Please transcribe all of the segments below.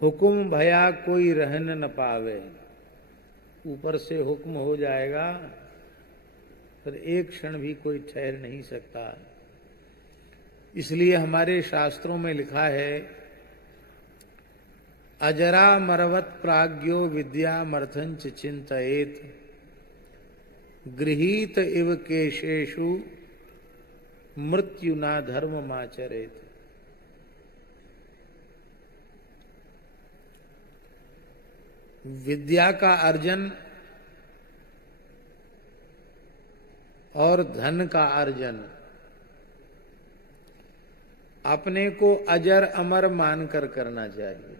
हुक्म भया कोई रहन न पावे, ऊपर से हुक्म हो जाएगा पर एक क्षण भी कोई ठहर नहीं सकता। इसलिए हमारे शास्त्रों में लिखा है, अजरा मरवत प्राज्ञो विद्यामर्थंच चिंतयेत, गृहीत इव केशेषु मृत्युना धर्ममाचरेत। विद्या का अर्जन और धन का अर्जन अपने को अजर अमर मानकर करना चाहिए।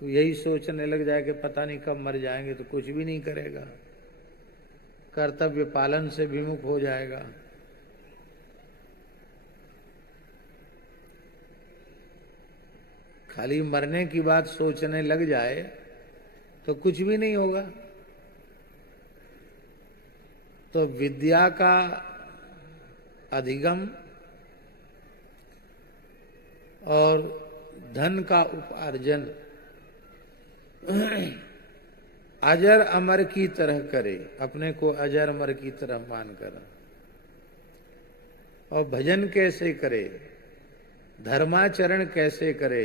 तो यही सोचने लग जाए कि पता नहीं कब मर जाएंगे तो कुछ भी नहीं करेगा, कर्तव्य पालन से विमुख हो जाएगा। खाली मरने की बात सोचने लग जाए तो कुछ भी नहीं होगा। तो विद्या का अधिगम और धन का उपार्जन अजर अमर की तरह करे, अपने को अजर अमर की तरह मानकर। और भजन कैसे करे, धर्माचरण कैसे करे?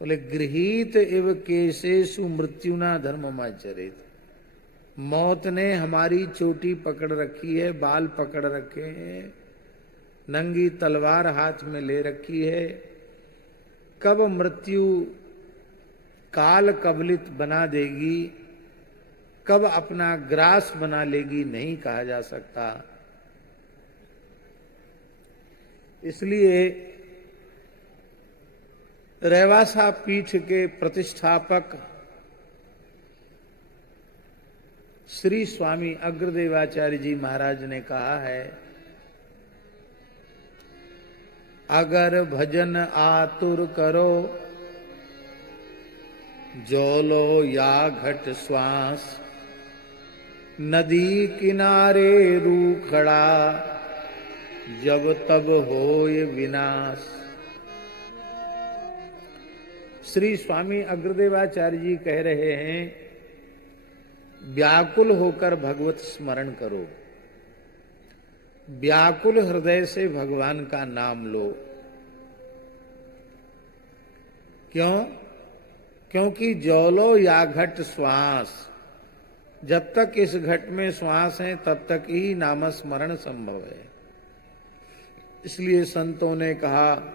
बोले गृहीत इव केशेषु मृत्युना धर्ममाचरेत। मौत ने हमारी चोटी पकड़ रखी है, बाल पकड़ रखे हैं, नंगी तलवार हाथ में ले रखी है। कब मृत्यु काल कबलित बना देगी, कब अपना ग्रास बना लेगी, नहीं कहा जा सकता। इसलिए रेवासा पीठ के प्रतिष्ठापक श्री स्वामी अग्रदेवाचार्य जी महाराज ने कहा है, अगर भजन आतुर करो, जोलो या घट श्वास, नदी किनारे रूखड़ा, जब तब होय विनाश। श्री स्वामी अग्रदेवाचार्य जी कह रहे हैं, व्याकुल होकर भगवत स्मरण करो, व्याकुल हृदय से भगवान का नाम लो। क्यों? क्योंकि जौलो या घट श्वास, जब तक इस घट में श्वास है तब तक ही नामस्मरण संभव है। इसलिए संतों ने कहा,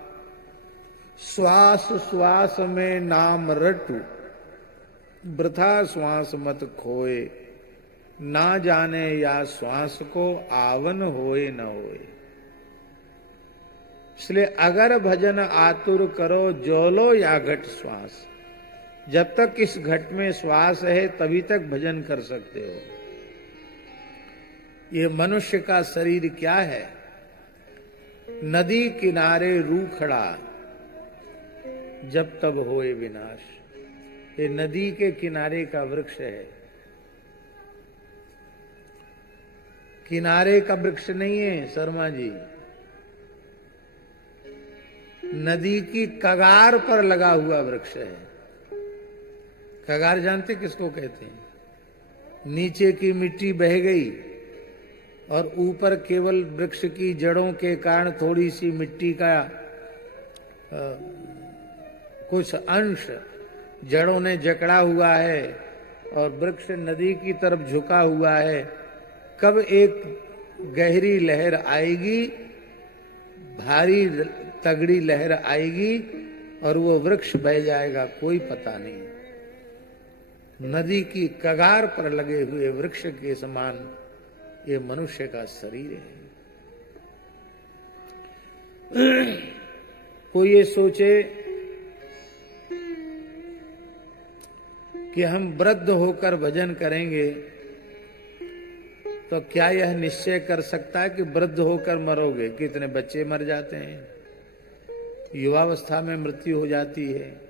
श्वास श्वास में नाम रटू, वृथा श्वास मत खोए, ना जाने या श्वास को आवन होए न होए। इसलिए अगर भजन आतुर करो, जोलो या घट श्वास, जब तक इस घट में श्वास है तभी तक भजन कर सकते हो। ये मनुष्य का शरीर क्या है? नदी किनारे रूखड़ा, जब तब होए विनाश। ये नदी के किनारे का वृक्ष है, किनारे का वृक्ष नहीं है शर्मा जी, नदी की कगार पर लगा हुआ वृक्ष है। कगार जानते किसको कहते हैं? नीचे की मिट्टी बह गई और ऊपर केवल वृक्ष की जड़ों के कारण थोड़ी सी मिट्टी का कुछ अंश जड़ों ने जकड़ा हुआ है और वृक्ष नदी की तरफ झुका हुआ है। कब एक गहरी लहर आएगी, भारी तगड़ी लहर आएगी और वो वृक्ष बह जाएगा, कोई पता नहीं। नदी की कगार पर लगे हुए वृक्ष के समान ये मनुष्य का शरीर है। कोई ये सोचे कि हम वृद्ध होकर भजन करेंगे, तो क्या यह निश्चय कर सकता है कि वृद्ध होकर मरोगे? कितने बच्चे मर जाते हैं, युवावस्था में मृत्यु हो जाती है।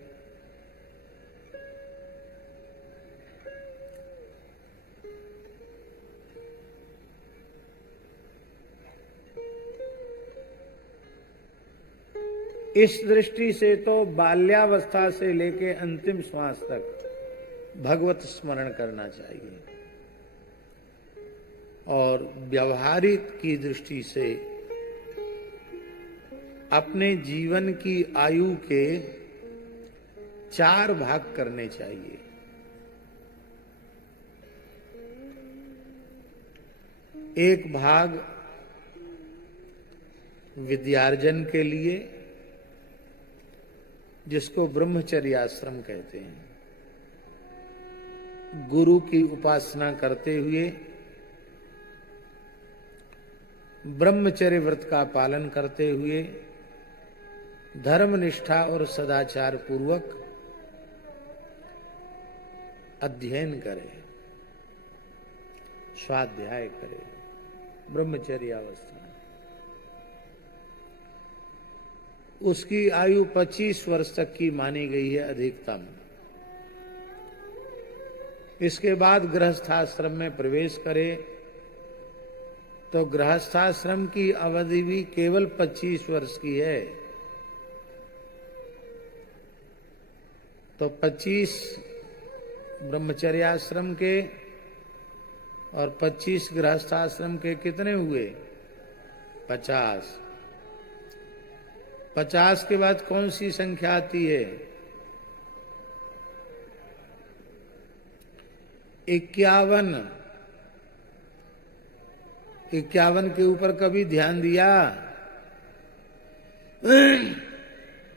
इस दृष्टि से तो बाल्यावस्था से लेके अंतिम श्वास तक भगवत स्मरण करना चाहिए, और व्यवहारिक की दृष्टि से अपने जीवन की आयु के 4 भाग करने चाहिए। एक भाग विद्यार्जन के लिए, जिसको ब्रह्मचर्य आश्रम कहते हैं, गुरु की उपासना करते हुए ब्रह्मचर्य व्रत का पालन करते हुए धर्म निष्ठा और सदाचार पूर्वक अध्ययन करे, स्वाध्याय करे, ब्रह्मचर्य अवस्था। उसकी आयु 25 वर्ष तक की मानी गई है अधिकतम। इसके बाद गृहस्थाश्रम में प्रवेश करे तो गृहस्थाश्रम की अवधि भी केवल 25 वर्ष की है। तो 25 ब्रह्मचर्याश्रम के और 25 गृहस्थाश्रम के कितने हुए? 50। 50 के बाद कौन सी संख्या आती है? 51। 51 के ऊपर कभी ध्यान दिया?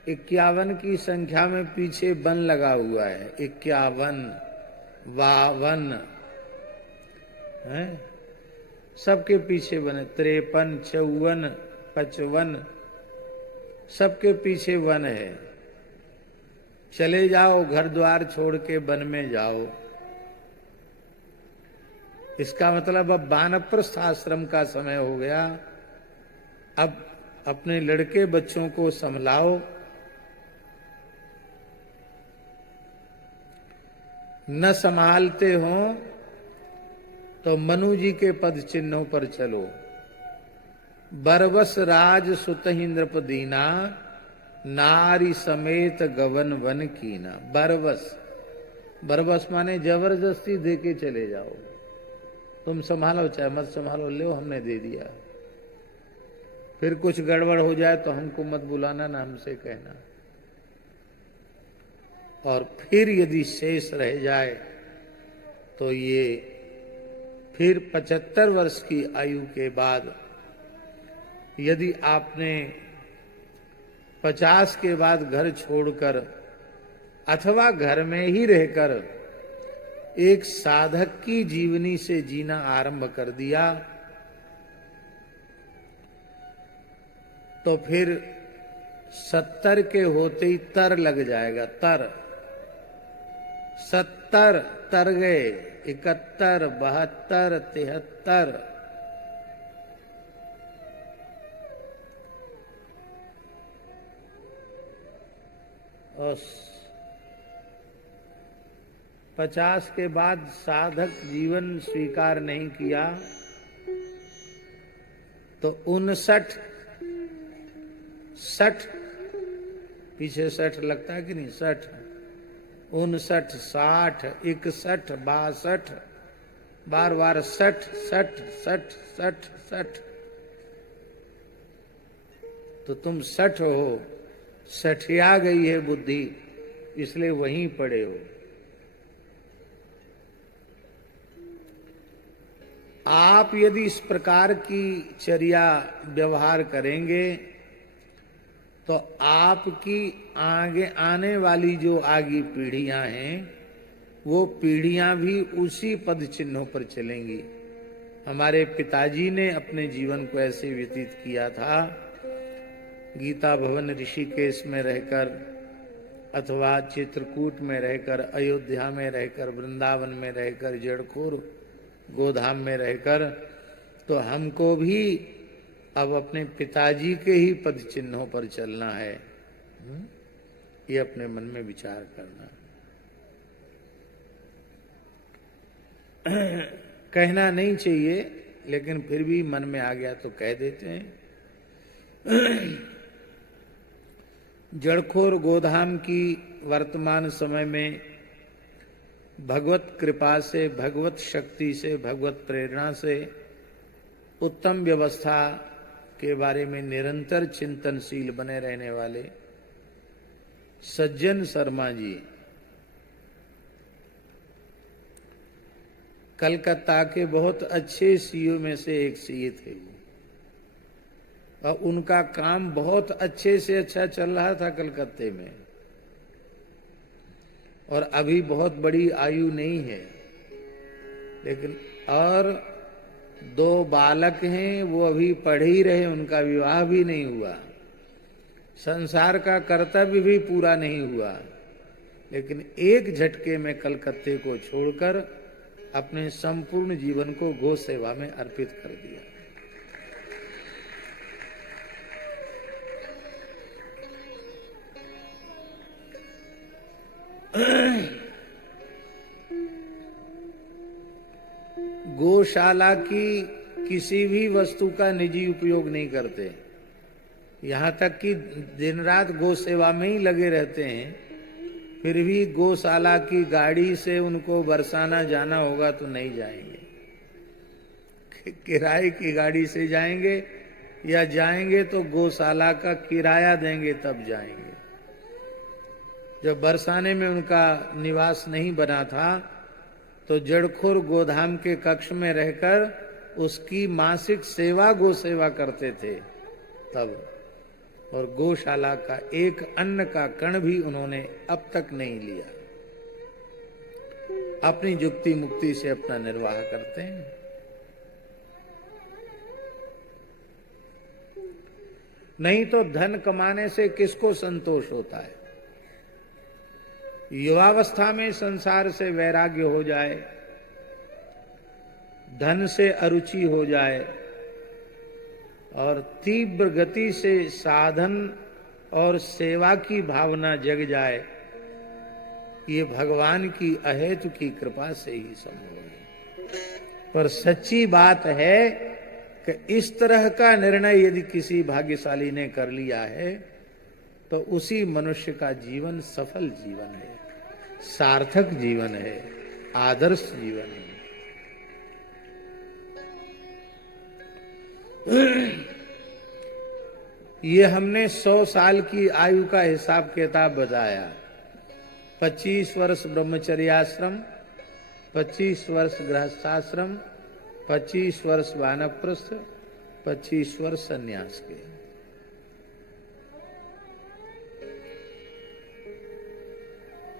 51 की संख्या में पीछे वन लगा हुआ है। 51, 52 है, सबके पीछे वन है। 53, 54, 55 सबके पीछे वन है। चले जाओ, घर द्वार छोड़ के वन में जाओ। इसका मतलब अब वानप्रस्थ आश्रम का समय हो गया। अब अपने लड़के बच्चों को संभलाओ, न संभालते हो तो मनु जी के पद चिन्हों पर चलो। बरबस राज सुतहि नृपदीना, नारी समेत गवन वन कीना। बरबस, बरबस माने जबरदस्ती दे के चले जाओ। तुम संभालो चाहे मत संभालो, लो हमने दे दिया। फिर कुछ गड़बड़ हो जाए तो हमको मत बुलाना, ना हमसे कहना। और फिर यदि शेष रह जाए तो ये फिर 75 वर्ष की आयु के बाद यदि आपने 50 के बाद घर छोड़कर अथवा घर में ही रहकर एक साधक की जीवनी से जीना आरंभ कर दिया तो फिर 70 के होते ही तर लग जाएगा। तर 70 तर गए, 71, 72, 73। और 50 के बाद साधक जीवन स्वीकार नहीं किया तो 59, 60, पीछे 60 लगता है कि नहीं? 60, 59, 60, 61, 62, बार बार 60, 60, 60, 60, 60। तो तुम 60 हो, 60 गई है बुद्धि, इसलिए वहीं पड़े हो। आप यदि इस प्रकार की चर्या व्यवहार करेंगे तो आपकी आगे आने वाली जो आगे पीढ़ियां हैं वो पीढ़ियां भी उसी पद चिन्हों पर चलेंगी। हमारे पिताजी ने अपने जीवन को ऐसे व्यतीत किया था। गीता भवन ऋषिकेश में रहकर अथवा चित्रकूट में रहकर, अयोध्या में रहकर, वृंदावन में रहकर, जड़खोर गोधाम में रहकर, तो हमको भी अब अपने पिताजी के ही पद चिन्हों पर चलना है। ये अपने मन में विचार करना। कहना नहीं चाहिए, लेकिन फिर भी मन में आ गया तो कह देते हैं। जड़खोर गोधाम की वर्तमान समय में भगवत कृपा से, भगवत शक्ति से, भगवत प्रेरणा से उत्तम व्यवस्था के बारे में निरंतर चिंतनशील बने रहने वाले सज्जन शर्मा जी कलकत्ता के बहुत अच्छे सीईओ में से एक सीए थे और उनका काम बहुत अच्छे से अच्छा चल रहा था कलकत्ते में, और अभी बहुत बड़ी आयु नहीं है, लेकिन और 2 बालक हैं, वो अभी पढ़ ही रहे, उनका विवाह भी नहीं हुआ, संसार का कर्तव्य भी पूरा नहीं हुआ, लेकिन एक झटके में कलकत्ते को छोड़कर अपने संपूर्ण जीवन को गो सेवा में अर्पित कर दिया। गौशाला की किसी भी वस्तु का निजी उपयोग नहीं करते, यहाँ तक कि दिन रात गौ सेवा में ही लगे रहते हैं, फिर भी गौशाला की गाड़ी से उनको बरसाना जाना होगा तो नहीं जाएंगे, किराए की गाड़ी से जाएंगे या जाएंगे तो गौशाला का किराया देंगे तब जाएंगे। जब बरसाने में उनका निवास नहीं बना था तो जड़खोर गोधाम के कक्ष में रहकर उसकी मासिक सेवा गो सेवा करते थे तब, और गौशाला का एक अन्न का कण भी उन्होंने अब तक नहीं लिया। अपनी जुक्ति मुक्ति से अपना निर्वाह करते हैं। नहीं तो धन कमाने से किसको संतोष होता है? युवावस्था में संसार से वैराग्य हो जाए, धन से अरुचि हो जाए और तीव्र गति से साधन और सेवा की भावना जग जाए, ये भगवान की अहेतु की कृपा से ही संभव है। पर सच्ची बात है कि इस तरह का निर्णय यदि किसी भाग्यशाली ने कर लिया है तो उसी मनुष्य का जीवन सफल जीवन है, सार्थक जीवन है, आदर्श जीवन है। ये हमने 100 साल की आयु का हिसाब किताब बताया। 25 वर्ष ब्रह्मचर्याश्रम, 25 वर्ष गृहस्थाश्रम, 25 वर्ष वानप्रस्थ, 25 वर्ष संन्यास के।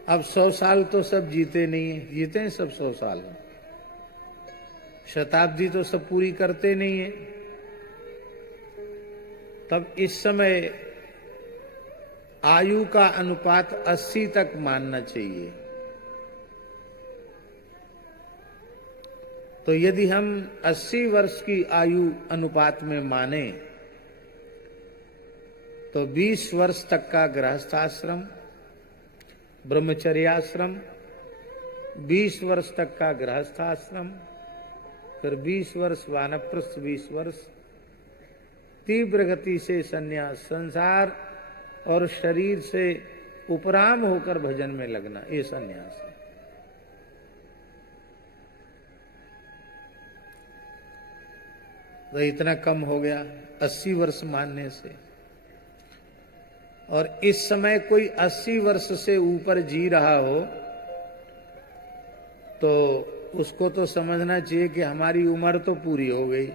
अब 100 साल तो सब जीते नहीं है, जीते हैं सब 100 साल, शताब्दी तो सब पूरी करते नहीं है। तब इस समय आयु का अनुपात 80 तक मानना चाहिए। तो यदि हम 80 वर्ष की आयु अनुपात में माने तो 20 वर्ष तक का गृहस्थाश्रम, ब्रह्मचर्याश्रम, 20 वर्ष तक का गृहस्थाश्रम, फिर 20 वर्ष वानप्रस्थ, 20 वर्ष तीव्र गति से संन्यास, संसार और शरीर से उपराम होकर भजन में लगना, ये संन्यास है। तो इतना कम हो गया 80 वर्ष मानने से। और इस समय कोई 80 वर्ष से ऊपर जी रहा हो तो उसको तो समझना चाहिए कि हमारी उम्र तो पूरी हो गई।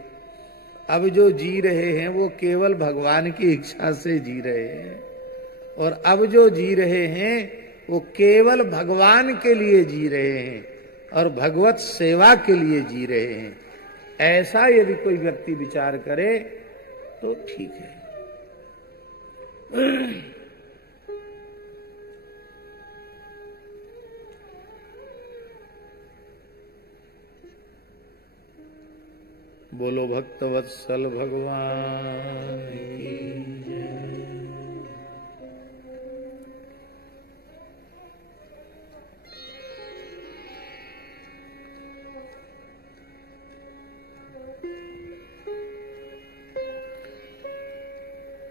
अब जो जी रहे हैं वो केवल भगवान की इच्छा से जी रहे हैं, और अब जो जी रहे हैं वो केवल भगवान के लिए जी रहे हैं और भगवत सेवा के लिए जी रहे हैं। ऐसा यदि कोई व्यक्ति विचार करे तो ठीक है। बोलो भक्तवत्सल भगवान की जय।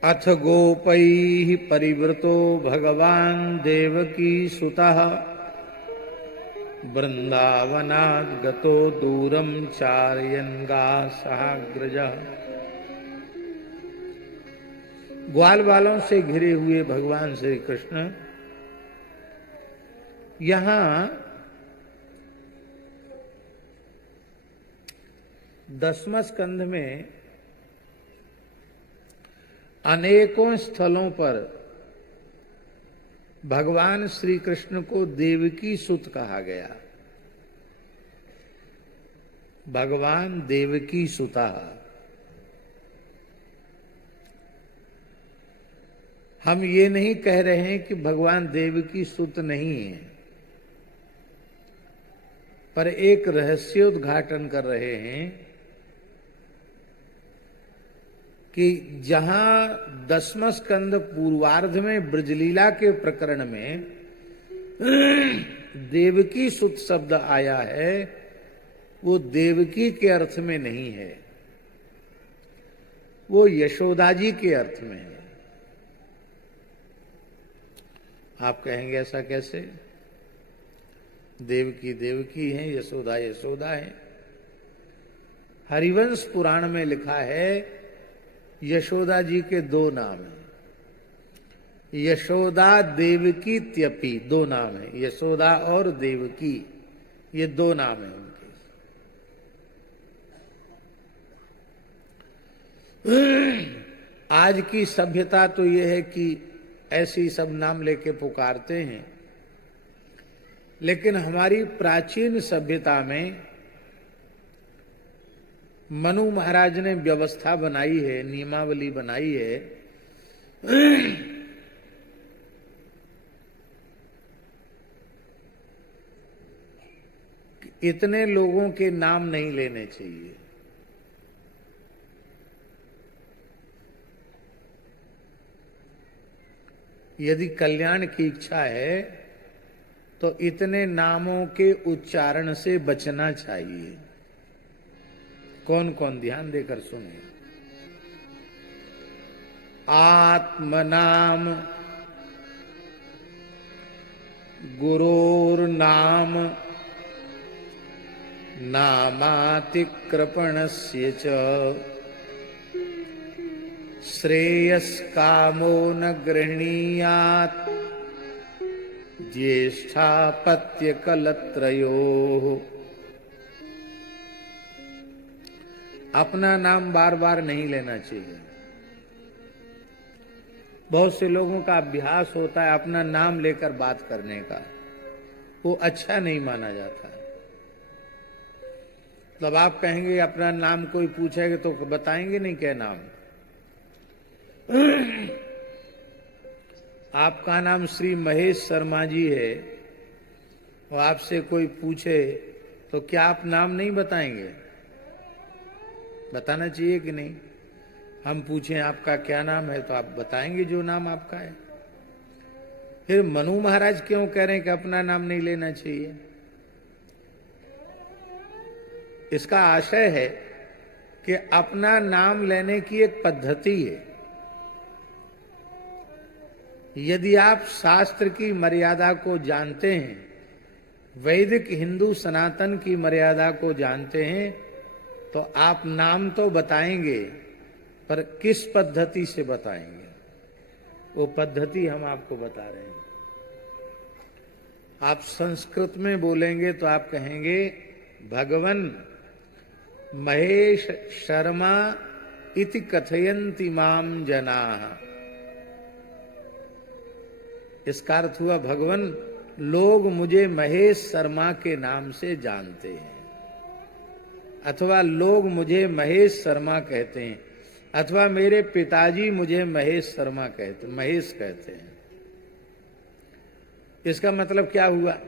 अथ गोपैः परिवृतो भगवान् देवकी सुतः वृंदावनात् गतो दूरं चारयन् गासहाग्रजः। ग्वाल बालों से घिरे हुए भगवान श्री कृष्ण यहां 10वें स्कंध में अनेकों स्थलों पर भगवान श्री कृष्ण को देवकी सुत कहा गया। भगवान देवकी सुता। हम ये नहीं कह रहे हैं कि भगवान देवकी सुत नहीं है, पर एक रहस्योद्घाटन कर रहे हैं कि जहां 10वां स्कंद पूर्वार्ध में ब्रजलीला के प्रकरण में देवकी सुत शब्द आया है, वो देवकी के अर्थ में नहीं है, वो यशोदा जी के अर्थ में है। आप कहेंगे ऐसा कैसे? देवकी देवकी है, यशोदा यशोदा है। हरिवंश पुराण में लिखा है यशोदा जी के 2 नाम हैं, यशोदा देवकी त्यपी 2 नाम है। यशोदा और देवकी ये 2 नाम है उनके। आज की सभ्यता तो ये है कि ऐसे ही सब नाम लेके पुकारते हैं, लेकिन हमारी प्राचीन सभ्यता में मनु महाराज ने व्यवस्था बनाई है, नियमावली बनाई है कि इतने लोगों के नाम नहीं लेने चाहिए। यदि कल्याण की इच्छा है तो इतने नामों के उच्चारण से बचना चाहिए। कौन कौन? ध्यान देकर सुनिए। आत्मनाम, गुरोर्नाम, नामातिक्रपणस्य च, श्रेयस्कामो न गृह्णीयात्, ज्येष्ठापत्य कलत्रयोः। अपना नाम बार बार नहीं लेना चाहिए। बहुत से लोगों का अभ्यास होता है अपना नाम लेकर बात करने का, वो अच्छा नहीं माना जाता है। तब आप कहेंगे अपना नाम कोई पूछेगा तो बताएंगे नहीं क्या नाम? आपका नाम श्री महेश शर्मा जी है और आपसे कोई पूछे तो क्या आप नाम नहीं बताएंगे? बताना चाहिए कि नहीं? हम पूछें आपका क्या नाम है तो आप बताएंगे जो नाम आपका है। फिर मनु महाराज क्यों कह रहे हैं कि अपना नाम नहीं लेना चाहिए? इसका आशय है कि अपना नाम लेने की एक पद्धति है। यदि आप शास्त्र की मर्यादा को जानते हैं, वैदिक हिंदू सनातन की मर्यादा को जानते हैं, तो आप नाम तो बताएंगे, पर किस पद्धति से बताएंगे? वो पद्धति हम आपको बता रहे हैं। आप संस्कृत में बोलेंगे तो आप कहेंगे भगवन महेश शर्मा इति कथयन्ति माम जनाः। इसका अर्थ हुआ भगवन लोग मुझे महेश शर्मा के नाम से जानते हैं, अथवा लोग मुझे महेश शर्मा कहते हैं, अथवा मेरे पिताजी मुझे महेश शर्मा कहते, महेश कहते हैं। इसका मतलब क्या हुआ?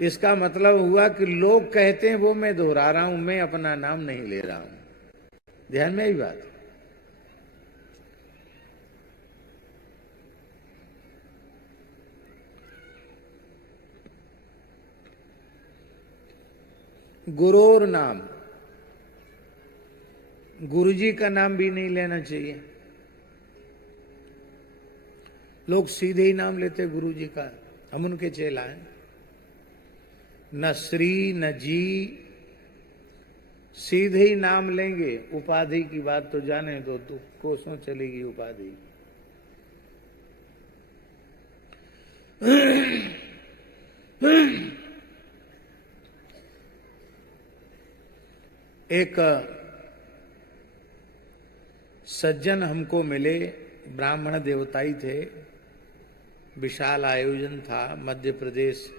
इसका मतलब हुआ कि लोग कहते हैं वो मैं दोहरा रहा हूं, मैं अपना नाम नहीं ले रहा हूं। ध्यान में आई बात? गुरोर नाम, गुरुजी का नाम भी नहीं लेना चाहिए। लोग सीधे ही नाम लेते गुरु जी का, हम उनके चेला हैं। न श्री न जी, सीधे ही नाम लेंगे। उपाधि की बात तो जाने दो, तो कोसों चलेगी उपाधि। एक सज्जन हमको मिले, ब्राह्मण देवताई थे, विशाल आयोजन था, मध्य प्रदेश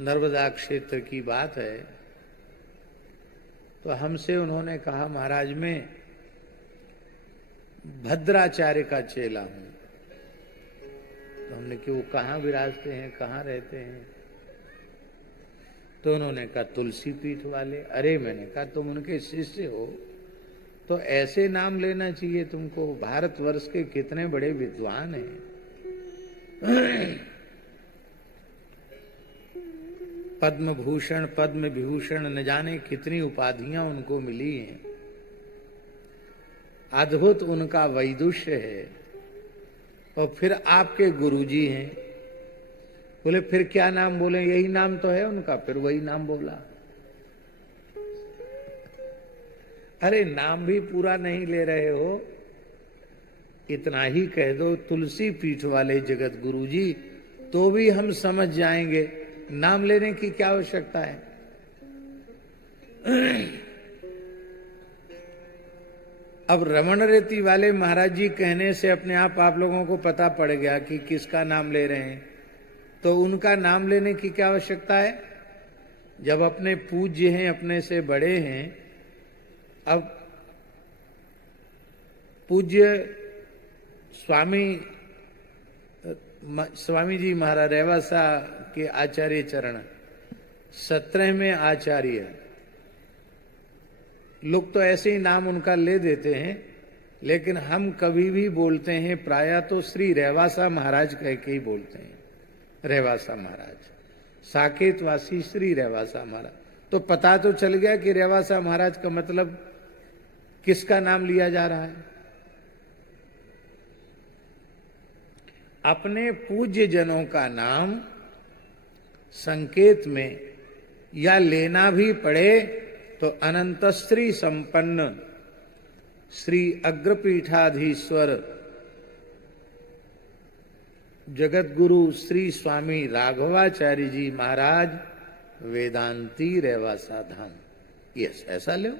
नर्मदा क्षेत्र की बात है। तो हमसे उन्होंने कहा, महाराज मैं भद्राचार्य का चेला हूं। तो हमने कि वो कहाँ विराजते हैं, कहाँ रहते हैं? तो उन्होंने कहा तुलसी पीठ वाले। अरे मैंने कहा तुम उनके शिष्य हो तो ऐसे नाम लेना चाहिए तुमको, भारतवर्ष के कितने बड़े विद्वान हैं। पद्म भूषण पद्म विभूषण न जाने कितनी उपाधियां उनको मिली हैं, अद्भुत उनका वैदुष्य है, और फिर आपके गुरुजी हैं। बोले फिर क्या नाम बोले? यही नाम तो है उनका। फिर वही नाम बोला। अरे नाम भी पूरा नहीं ले रहे हो, इतना ही कह दो तुलसी पीठ वाले जगत गुरु जी, तो भी हम समझ जाएंगे। नाम लेने की क्या आवश्यकता है? अब रमण रेती वाले महाराज जी कहने से अपने आप लोगों को पता पड़ गया कि किसका नाम ले रहे हैं। तो उनका नाम लेने की क्या आवश्यकता है? जब अपने पूज्य हैं, अपने से बड़े हैं। अब पूज्य स्वामी जी महाराज रेवासा के आचार्य चरण 17वें आचार्य, लोग तो ऐसे ही नाम उनका ले देते हैं, लेकिन हम कभी भी बोलते हैं प्रायः तो श्री रेवासा महाराज कह के ही बोलते हैं। रेवासा महाराज, साकेतवासी श्री रेवासा महाराज। तो पता तो चल गया कि रेवासा महाराज का मतलब किसका नाम लिया जा रहा है। अपने पूज्य जनों का नाम संकेत में या लेना भी पड़े तो अनंत श्री संपन्न श्री अग्रपीठाधीश्वर जगत गुरु श्री स्वामी राघवाचार्य जी महाराज वेदांती रेवासा धाम, यस ऐसा लो।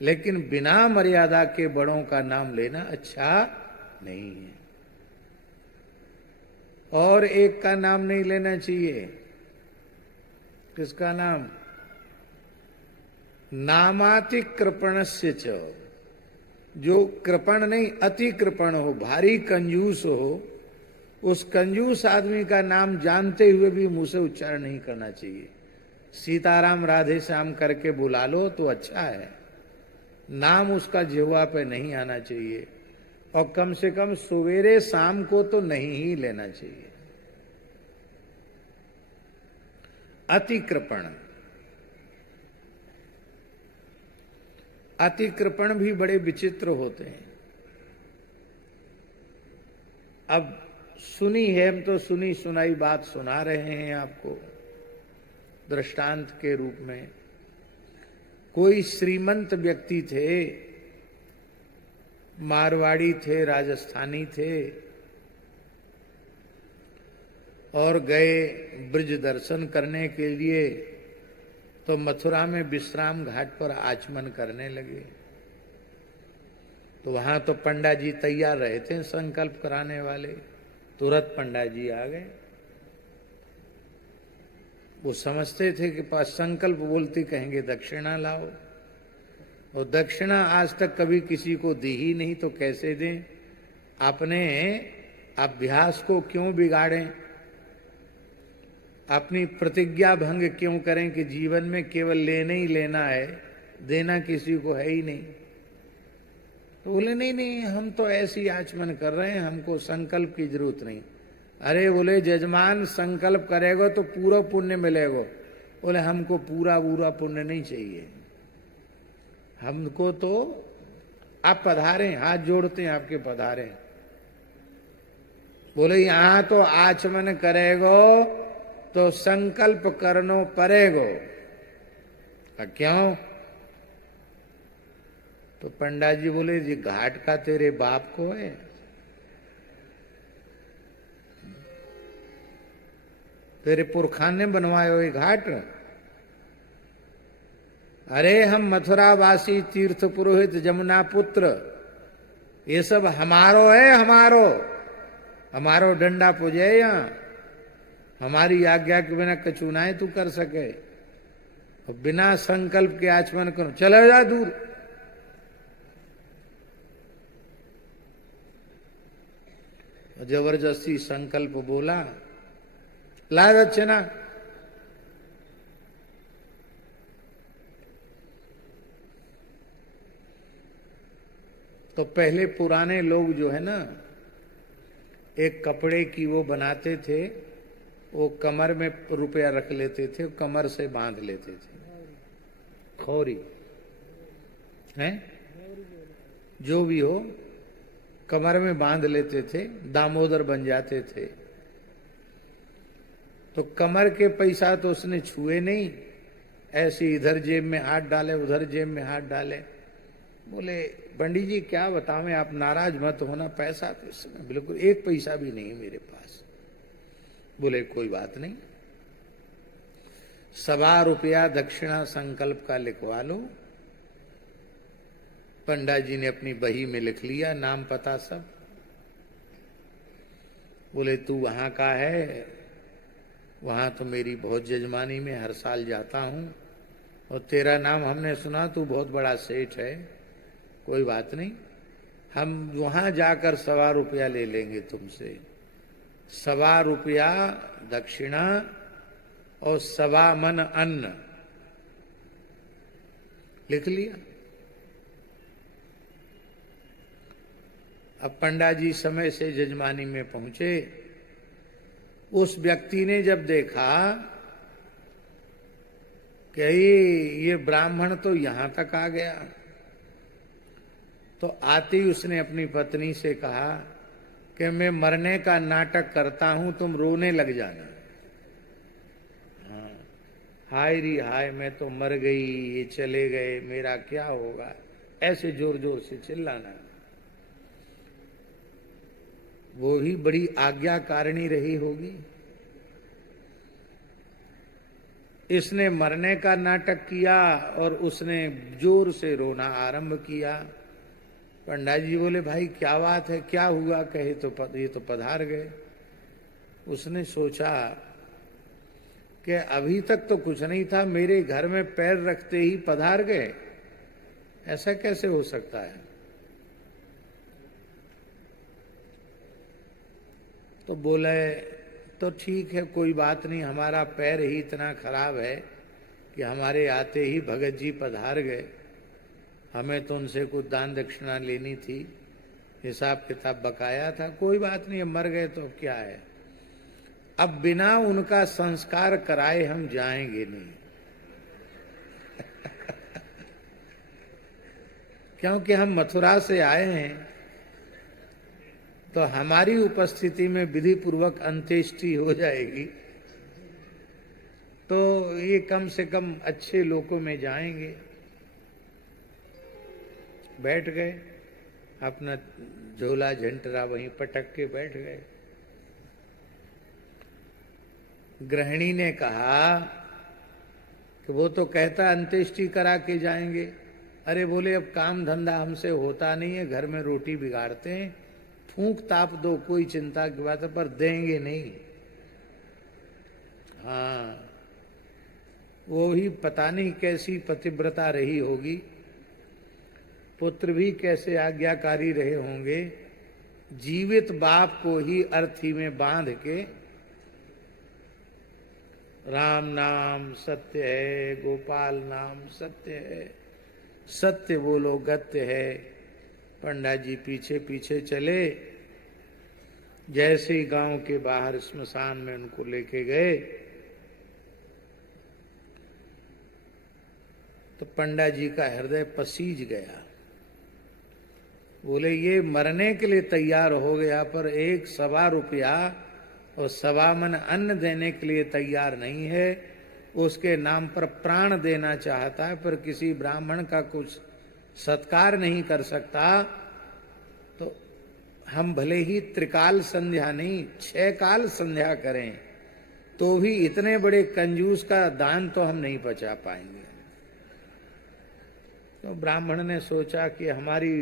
लेकिन बिना मर्यादा के बड़ों का नाम लेना अच्छा नहीं है। और एक का नाम नहीं लेना चाहिए। किसका नाम? नामातिकृपणस्य च, जो कृपण नहीं अति कृपण हो, भारी कंजूस हो, उस कंजूस आदमी का नाम जानते हुए भी मुंह से उच्चारण नहीं करना चाहिए। सीताराम राधे श्याम करके बुला लो तो अच्छा है, नाम उसका जिह्वा पे नहीं आना चाहिए। और कम से कम सवेरे शाम को तो नहीं ही लेना चाहिए। अतिकृपण, अतिकृपण भी बड़े विचित्र होते हैं। अब सुनी है, हम तो सुनी सुनाई बात सुना रहे हैं आपको दृष्टांत के रूप में। कोई श्रीमंत व्यक्ति थे, मारवाड़ी थे, राजस्थानी थे, और गए ब्रज दर्शन करने के लिए। तो मथुरा में विश्राम घाट पर आचमन करने लगे। तो वहां तो पंडा जी तैयार रहे थे संकल्प कराने वाले। तुरंत पंडा जी आ गए। वो समझते थे कि पास संकल्प बोलते कहेंगे दक्षिणा लाओ, और दक्षिणा आज तक कभी किसी को दी ही नहीं, तो कैसे दें? अपने अभ्यास को क्यों बिगाड़ें? अपनी प्रतिज्ञा भंग क्यों करें कि जीवन में केवल लेना ही लेना है, देना किसी को है ही नहीं। तो बोले नहीं नहीं, हम तो ऐसी आचमन कर रहे हैं, हमको संकल्प की जरूरत नहीं। अरे बोले जजमान संकल्प करेगा तो पूरा पुण्य मिलेगा। बोले हमको पूरा पुण्य नहीं चाहिए, हमको तो आप पधारें, हाथ जोड़ते हैं आपके पधारें। बोले यहां तो आचमन करेगो तो संकल्प करनो पड़ेगो। क्यों? तो पंडित जी बोले जी घाट का तेरे बाप को है। तेरे पुरखान ने बनवायो ये घाट। अरे हम मथुरावासी तीर्थ पुरोहित जमुना पुत्र, ये सब हमारो है, हमारो डंडा पूजे यहां। हमारी आज्ञा के बिना कचुनाए तू कर सके, और बिना संकल्प के आचमन करो, चले जा दूर। जबरदस्ती संकल्प बोला, ला दक्षिणा। तो पहले पुराने लोग जो है ना, एक कपड़े की वो बनाते थे, वो कमर में रुपया रख लेते थे, कमर से बांध लेते थे, खौरी है जो भी हो, कमर में बांध लेते थे, दामोदर बन जाते थे। तो कमर के पैसा तो उसने छुए नहीं, ऐसे इधर जेब में हाथ डाले, उधर जेब में हाथ डाले। बोले पंडित जी क्या बतावें, आप नाराज मत होना, पैसा तो इस समय बिल्कुल एक पैसा भी नहीं मेरे पास। बोले कोई बात नहीं, 1.25 रुपया दक्षिणा संकल्प का लिखवा लो। पंडित जी ने अपनी बही में लिख लिया, नाम पता सब। बोले तू वहां का है? वहां तो मेरी बहुत जजमानी में हर साल जाता हूं, और तेरा नाम हमने सुना, तू बहुत बड़ा सेठ है। कोई बात नहीं, हम वहां जाकर 1.25 रुपया ले लेंगे तुमसे। 1.25 रुपया दक्षिणा और 1.25 मन अन्न। लिख लिया। अब पंडित जी समय से जजमानी में पहुंचे। उस व्यक्ति ने जब देखा कि ये ब्राह्मण तो यहां तक आ गया, तो आते ही उसने अपनी पत्नी से कहा कि मैं मरने का नाटक करता हूं, तुम रोने लग जाना। हाँ, हाय री हाय, मैं तो मर गई, ये चले गए, मेरा क्या होगा, ऐसे जोर जोर से चिल्लाना। वो ही बड़ी आज्ञाकारिणी रही होगी। इसने मरने का नाटक किया और उसने जोर से रोना आरंभ किया। पंडित जी बोले भाई क्या बात है, क्या हुआ? कहे तो ये तो पधार गए। उसने सोचा कि अभी तक तो कुछ नहीं था, मेरे घर में पैर रखते ही पधार गए, ऐसा कैसे हो सकता है? तो बोले तो ठीक है, कोई बात नहीं, हमारा पैर ही इतना खराब है कि हमारे आते ही भगत जी पधार गए, हमें तो उनसे कुछ दान दक्षिणा लेनी थी, हिसाब किताब बकाया था, कोई बात नहीं, मर गए तो अब क्या है, अब बिना उनका संस्कार कराए हम जाएंगे नहीं। क्योंकि हम मथुरा से आए हैं, तो हमारी उपस्थिति में विधि पूर्वक अंत्येष्टि हो जाएगी, तो ये कम से कम अच्छे लोकों में जाएंगे। बैठ गए, अपना झोला झंटरा वहीं पटक के बैठ गए। गृहिणी ने कहा कि वो तो कहता अंत्येष्टि करा के जाएंगे। अरे बोले अब काम धंधा हमसे होता नहीं है, घर में रोटी बिगाड़ते हैं, फूंक ताप दो, कोई चिंता की बात है, पर देंगे नहीं। हाँ, वो ही पता नहीं कैसी पतिव्रता रही होगी, पुत्र भी कैसे आज्ञाकारी रहे होंगे, जीवित बाप को ही अर्थी में बांध के राम नाम सत्य है, गोपाल नाम सत्य है, सत्य बोलो गत्य है। पंडित जी पीछे पीछे चले। जैसे ही गांव के बाहर स्मशान में उनको लेके गए, तो पंडित जी का हृदय पसीज गया। बोले ये मरने के लिए तैयार हो गया, पर 1.25 रुपया और 1.25 मन अन्न देने के लिए तैयार नहीं है। उसके नाम पर प्राण देना चाहता है, पर किसी ब्राह्मण का कुछ सत्कार नहीं कर सकता। तो हम भले ही त्रिकाल संध्या नहीं 6 काल संध्या करें तो भी इतने बड़े कंजूस का दान तो हम नहीं पचा पाएंगे। तो ब्राह्मण ने सोचा कि हमारी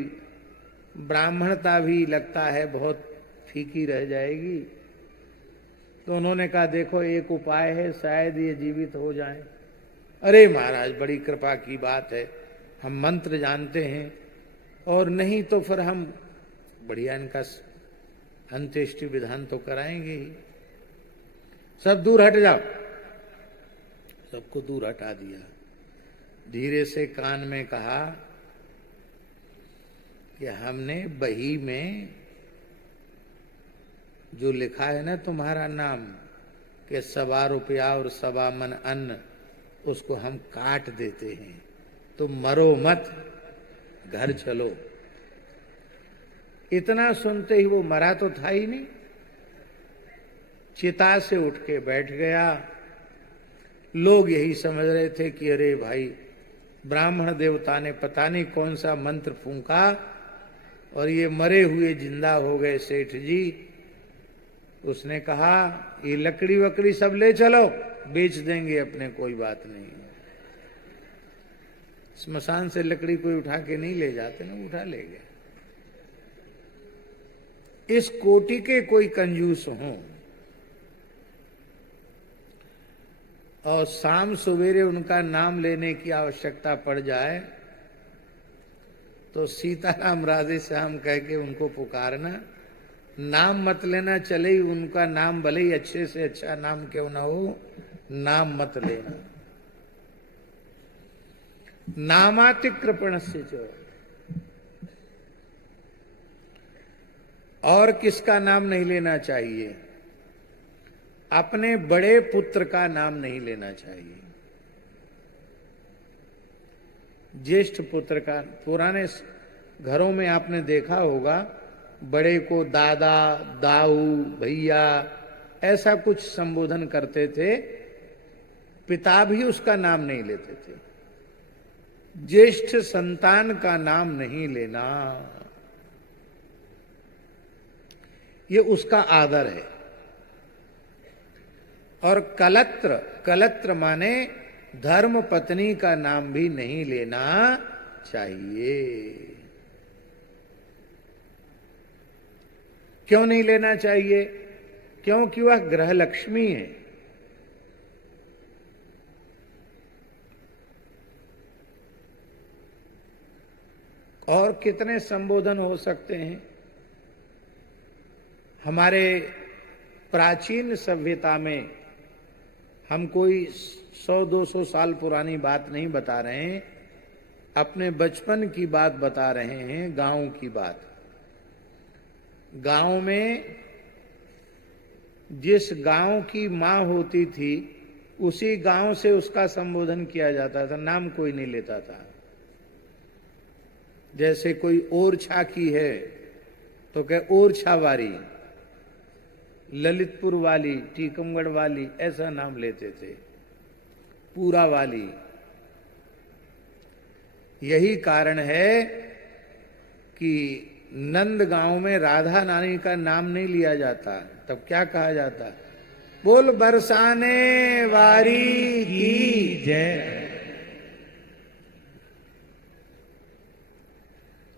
ब्राह्मणता भी लगता है बहुत फीकी रह जाएगी। तो उन्होंने कहा देखो एक उपाय है, शायद ये जीवित हो जाए। अरे महाराज बड़ी कृपा की बात है, हम मंत्र जानते हैं, और नहीं तो फिर हम बढ़िया इनका अंत्येष्टि विधान तो कराएंगे ही। सब दूर हट जाओ। सबको दूर हटा दिया। धीरे से कान में कहा कि हमने बही में जो लिखा है ना तुम्हारा नाम कि 1.25 रुपया और 1.25 मन अन्न, उसको हम काट देते हैं, तुम मरो मत, घर चलो। इतना सुनते ही वो मरा तो था ही नहीं, चिता से उठ के बैठ गया। लोग यही समझ रहे थे कि अरे भाई ब्राह्मण देवता ने पता नहीं कौन सा मंत्र फूंका और ये मरे हुए जिंदा हो गए सेठ जी। उसने कहा ये लकड़ी वकड़ी सब ले चलो, बेच देंगे अपने, कोई बात नहीं। स्मशान से लकड़ी कोई उठा के नहीं ले जाते ना, उठा ले गए। इस कोटि के कोई कंजूस हों और शाम सवेरे उनका नाम लेने की आवश्यकता पड़ जाए तो सीताराम राधे श्याम कह के उनको पुकारना, नाम मत लेना। चले ही उनका नाम भले ही अच्छे से अच्छा नाम क्यों ना हो, नाम मत लेना। नामातिकृपण से जो, और किसका नाम नहीं लेना चाहिए? अपने बड़े पुत्र का नाम नहीं लेना चाहिए। ज्येष्ठ पुत्र का, पुराने घरों में आपने देखा होगा बड़े को दादा, दाऊ, भैया ऐसा कुछ संबोधन करते थे, पिता भी उसका नाम नहीं लेते थे। ज्येष्ठ संतान का नाम नहीं लेना, ये उसका आदर है। और कलत्र, कलत्र माने धर्म पत्नी का नाम भी नहीं लेना चाहिए। क्यों नहीं लेना चाहिए? क्योंकि वह ग्रह लक्ष्मी है। और कितने संबोधन हो सकते हैं? हमारे प्राचीन सभ्यता में, हम कोई 100-200 साल पुरानी बात नहीं बता रहे हैं, अपने बचपन की बात बता रहे हैं, गांव की बात। गांव में जिस गांव की मां होती थी उसी गांव से उसका संबोधन किया जाता था, नाम कोई नहीं लेता था। जैसे कोई ओरछा की है तो कहे ओरछा वाली, ललितपुर वाली, टीकमगढ़ वाली, ऐसा नाम लेते थे, पूरा वाली। यही कारण है कि नंदगांव में राधा नानी का नाम नहीं लिया जाता, तब क्या कहा जाता? बोल बरसाने वारी की जय।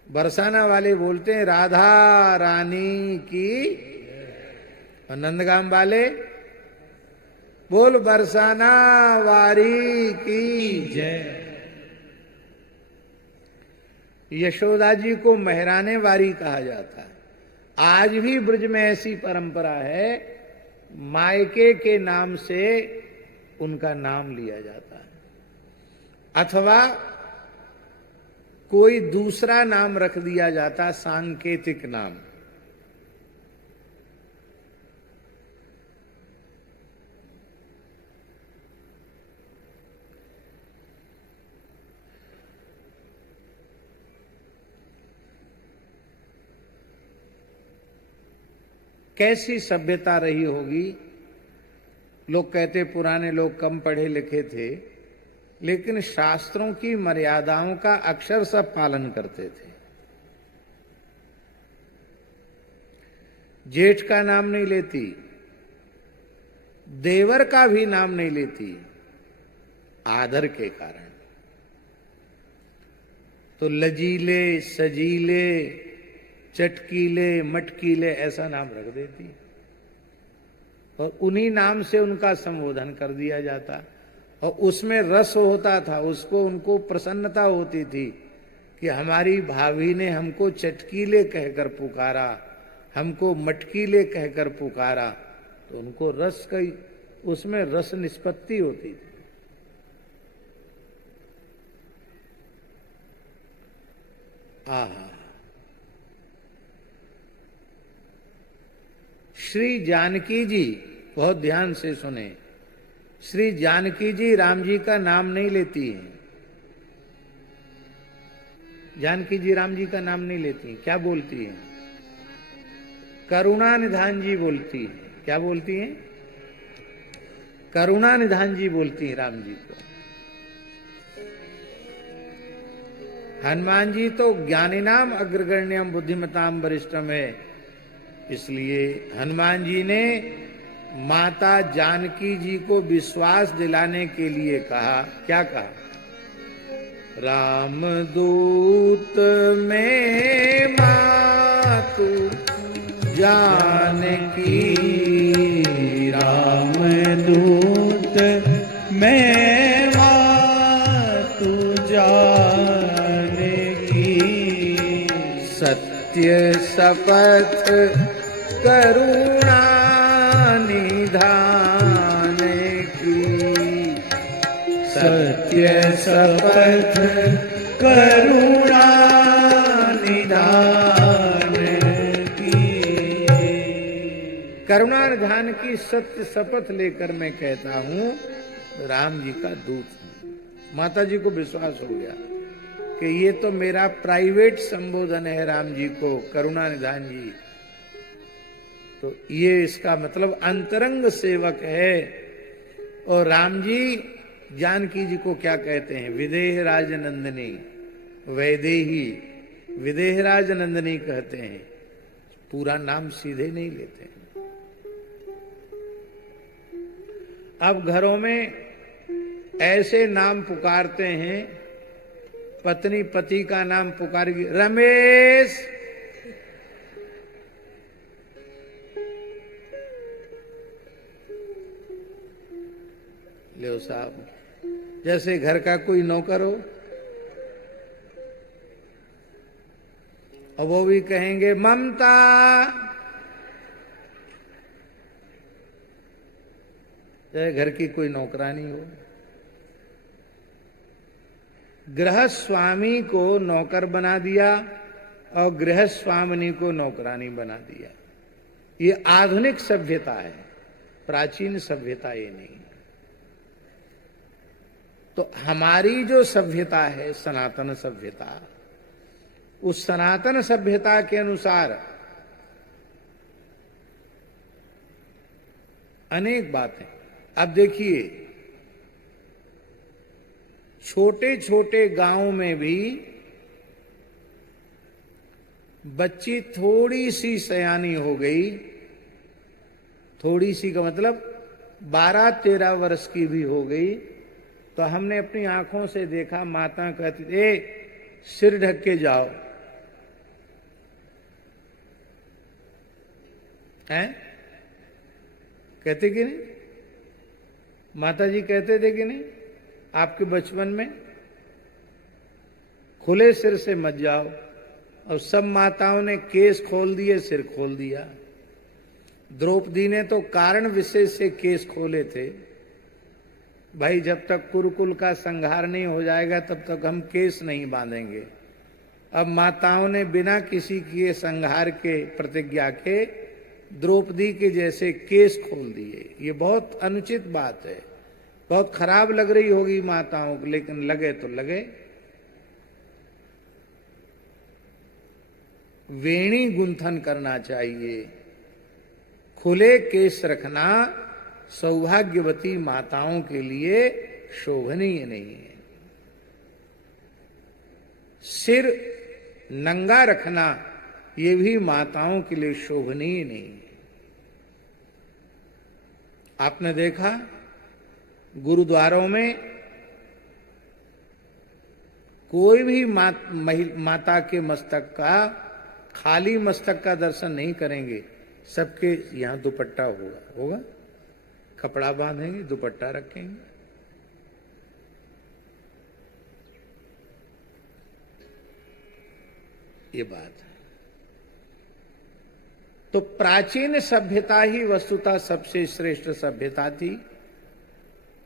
बरसाना वाले बोलते हैं राधा रानी की, और नंदगाम वाले बोल बरसाना वारी की जय। यशोदा जी को मेहराने वारी कहा जाता है। आज भी ब्रज में ऐसी परंपरा है, मायके के नाम से उनका नाम लिया जाता है, अथवा कोई दूसरा नाम रख दिया जाता, सांकेतिक नाम। कैसी सभ्यता रही होगी। लोग कहते पुराने लोग कम पढ़े लिखे थे, लेकिन शास्त्रों की मर्यादाओं का अक्षर सब पालन करते थे। जेठ का नाम नहीं लेती, देवर का भी नाम नहीं लेती, आदर के कारण। तो लजीले, सजीले, चटकीले, मटकीले ऐसा नाम रख देती और उन्हीं नाम से उनका संबोधन कर दिया जाता। और उसमें रस होता था, उसको उनको प्रसन्नता होती थी कि हमारी भाभी ने हमको चटकीले कहकर पुकारा, हमको मटकीले कहकर पुकारा, तो उनको रस का उसमें रस निष्पत्ति होती थी। श्री जानकी जी, बहुत ध्यान से सुने, श्री जानकी जी राम जी का नाम नहीं लेती हैं। जानकी जी राम जी का नाम नहीं लेती हैं। क्या बोलती हैं? करुणा निधान जी बोलती हैं। क्या बोलती हैं? करुणा निधान जी बोलती हैं राम जी को। हनुमान जी तो ज्ञानिनाम अग्रगण्यम बुद्धिमताम वरिष्ठम है, इसलिए हनुमान जी ने माता जानकी जी को विश्वास दिलाने के लिए कहा। क्या कहा? राम दूत में मातु जानकी, राम दूत में मातु जानकी, सत्य शपथ करुणा निधान की, सत्य शपथ करुणा निधान की। करुणा निधान की सत्य शपथ लेकर मैं कहता हूं राम जी का दूत हूं। माता जी को विश्वास हो गया कि ये तो मेरा प्राइवेट संबोधन है राम जी को, करुणा निधान जी, तो ये इसका मतलब अंतरंग सेवक है। और राम जी जानकी जी को क्या कहते हैं? विदेह राजनंदिनी, वैदेही विदेह राजनंदिनी कहते हैं। पूरा नाम सीधे नहीं लेते हैं। अब घरों में ऐसे नाम पुकारते हैं, पत्नी पति का नाम पुकारेगी, रमेश, ले साहब। जैसे घर का कोई नौकर हो और वो भी कहेंगे ममता, चाहे घर की कोई नौकरानी हो। गृह स्वामी को नौकर बना दिया और गृह स्वामिनी को नौकरानी बना दिया। ये आधुनिक सभ्यता है, प्राचीन सभ्यता ये नहीं। तो हमारी जो सभ्यता है सनातन सभ्यता, उस सनातन सभ्यता के अनुसार अनेक बातें। अब देखिए, छोटे छोटे गांव में भी बच्ची थोड़ी सी सयानी हो गई, थोड़ी सी का मतलब 12-13 वर्ष की भी हो गई, तो हमने अपनी आंखों से देखा, माता कहती ए सिर ढक के जाओ, हैं? कहते कि नहीं? माता जी कहते थे कि नहीं आपके बचपन में? खुले सिर से मत जाओ। और सब माताओं ने केस खोल दिए, सिर खोल दिया। द्रौपदी ने तो कारण विशेष से केस खोले थे, भाई जब तक कुरुकुल का संहार नहीं हो जाएगा तब तक हम केस नहीं बांधेंगे। अब माताओं ने बिना किसी के संहार के प्रतिज्ञा के द्रौपदी के जैसे केस खोल दिए। ये बहुत अनुचित बात है, बहुत खराब लग रही होगी माताओं को, लेकिन लगे तो लगे। वेणी गुंथन करना चाहिए, खुले केस रखना सौभाग्यवती माताओं के लिए शोभनीय नहीं है। सिर नंगा रखना ये भी माताओं के लिए शोभनीय नहीं है। आपने देखा गुरुद्वारों में कोई भी माता के मस्तक का, खाली मस्तक का दर्शन नहीं करेंगे, सबके यहां दुपट्टा होगा, कपड़ा बांधेंगे, दुपट्टा रखेंगे। ये बात है। तो प्राचीन सभ्यता ही वस्तुतः सबसे श्रेष्ठ सभ्यता थी।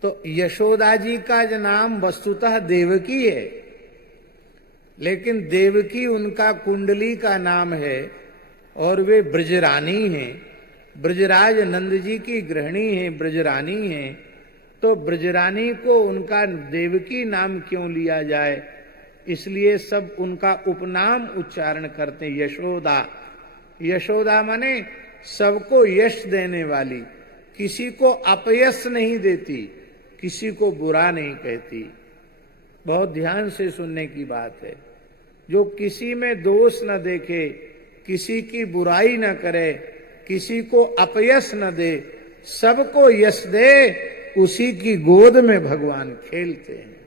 तो यशोदा जी का जो नाम वस्तुतः देवकी है, लेकिन देवकी उनका कुंडली का नाम है और वे ब्रजरानी हैं। ब्रजराज नंद जी की गृहिणी हैं, ब्रजरानी हैं। तो ब्रजरानी को उनका देवकी नाम क्यों लिया जाए, इसलिए सब उनका उपनाम उच्चारण करते हैं, यशोदा। यशोदा माने सबको यश देने वाली, किसी को अपयश नहीं देती, किसी को बुरा नहीं कहती। बहुत ध्यान से सुनने की बात है। जो किसी में दोष न देखे, किसी की बुराई न करे, किसी को अपयश न दे, सबको यश दे, उसी की गोद में भगवान खेलते हैं।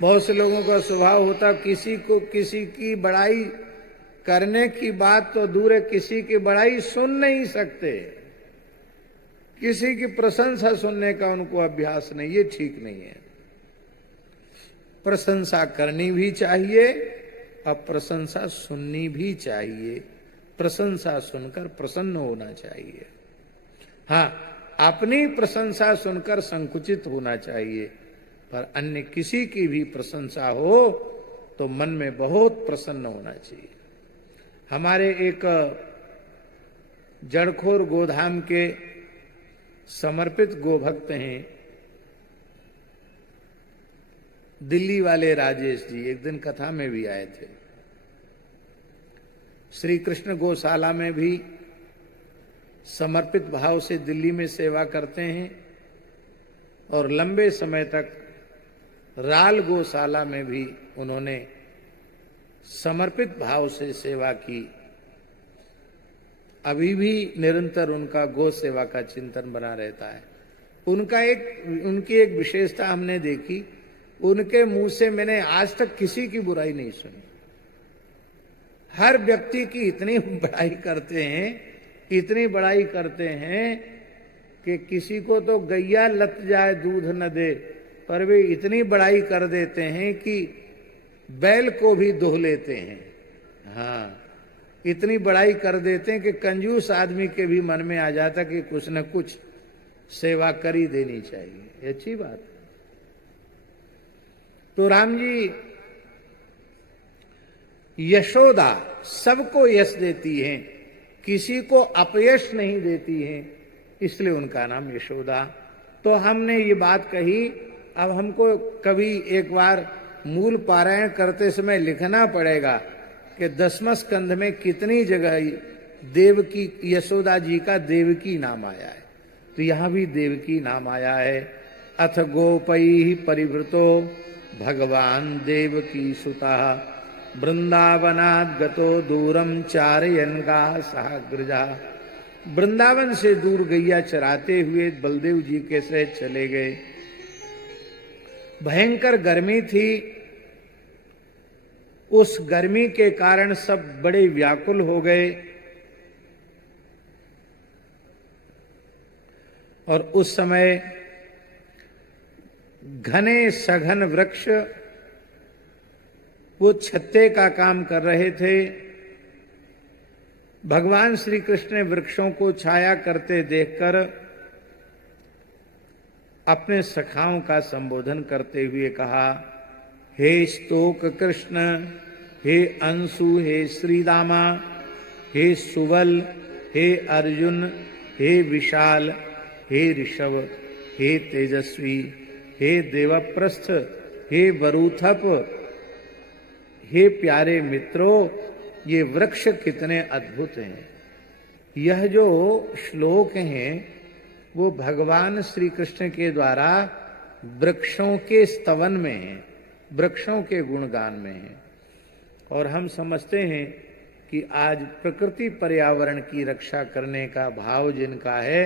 बहुत से लोगों का स्वभाव होता किसी को किसी की बड़ाई करने की बात तो दूर है, किसी की बड़ाई सुन नहीं सकते, किसी की प्रशंसा सुनने का उनको अभ्यास नहीं। ये ठीक नहीं है। प्रशंसा करनी भी चाहिए और प्रशंसा सुननी भी चाहिए। प्रशंसा सुनकर प्रसन्न होना चाहिए। हाँ, अपनी प्रशंसा सुनकर संकुचित होना चाहिए, पर अन्य किसी की भी प्रशंसा हो तो मन में बहुत प्रसन्न होना चाहिए। हमारे एक जड़खोर गोधाम के समर्पित गोभक्त हैं दिल्ली वाले राजेश जी, एक दिन कथा में भी आए थे। श्री कृष्ण गौशाला में भी समर्पित भाव से दिल्ली में सेवा करते हैं और लंबे समय तक राल गौशाला में भी उन्होंने समर्पित भाव से सेवा की। अभी भी निरंतर उनका गौ सेवा का चिंतन बना रहता है। उनकी एक विशेषता हमने देखी, उनके मुंह से मैंने आज तक किसी की बुराई नहीं सुनी। हर व्यक्ति की इतनी बड़ाई करते हैं, इतनी बड़ाई करते हैं कि किसी को तो गैया लत जाए दूध न दे, पर वे इतनी बड़ाई कर देते हैं कि बैल को भी दोह लेते हैं। हाँ, इतनी बड़ाई कर देते हैं कि कंजूस आदमी के भी मन में आ जाता कि कुछ न कुछ सेवा कर ही देनी चाहिए। अच्छी बात है। तो राम जी, यशोदा सबको यश देती हैं, किसी को अपयश नहीं देती हैं, इसलिए उनका नाम यशोदा। तो हमने ये बात कही, अब हमको कभी एक बार मूल पारायण करते समय लिखना पड़ेगा कि 10वें स्कंध में कितनी जगह देवकी, यशोदा जी का देवकी नाम आया है। तो यहां भी देवकी नाम आया है। अथ गोपैः परिवृतो भगवान देवकी सुता वृंदावनात् गतो दूरम चारयन् गाः साग्रजा। वृंदावन से दूर गैया चराते हुए बलदेव जी के सहित चले गए। भयंकर गर्मी थी, उस गर्मी के कारण सब बड़े व्याकुल हो गए और उस समय घने सघन वृक्ष वो छत्ते का काम कर रहे थे। भगवान श्री कृष्ण ने वृक्षों को छाया करते देखकर अपने सखाओं का संबोधन करते हुए कहा, हे स्तोक कृष्ण, हे अंशु, हे श्रीदामा, हे सुबल, हे अर्जुन, हे विशाल, हे ऋषभ, हे तेजस्वी, हे देवप्रस्थ, हे वरुथप, हे प्यारे मित्रों, ये वृक्ष कितने अद्भुत हैं। यह जो श्लोक हैं वो भगवान श्री कृष्ण के द्वारा वृक्षों के स्तवन में है, वृक्षों के गुणगान में है। और हम समझते हैं कि आज प्रकृति पर्यावरण की रक्षा करने का भाव जिनका है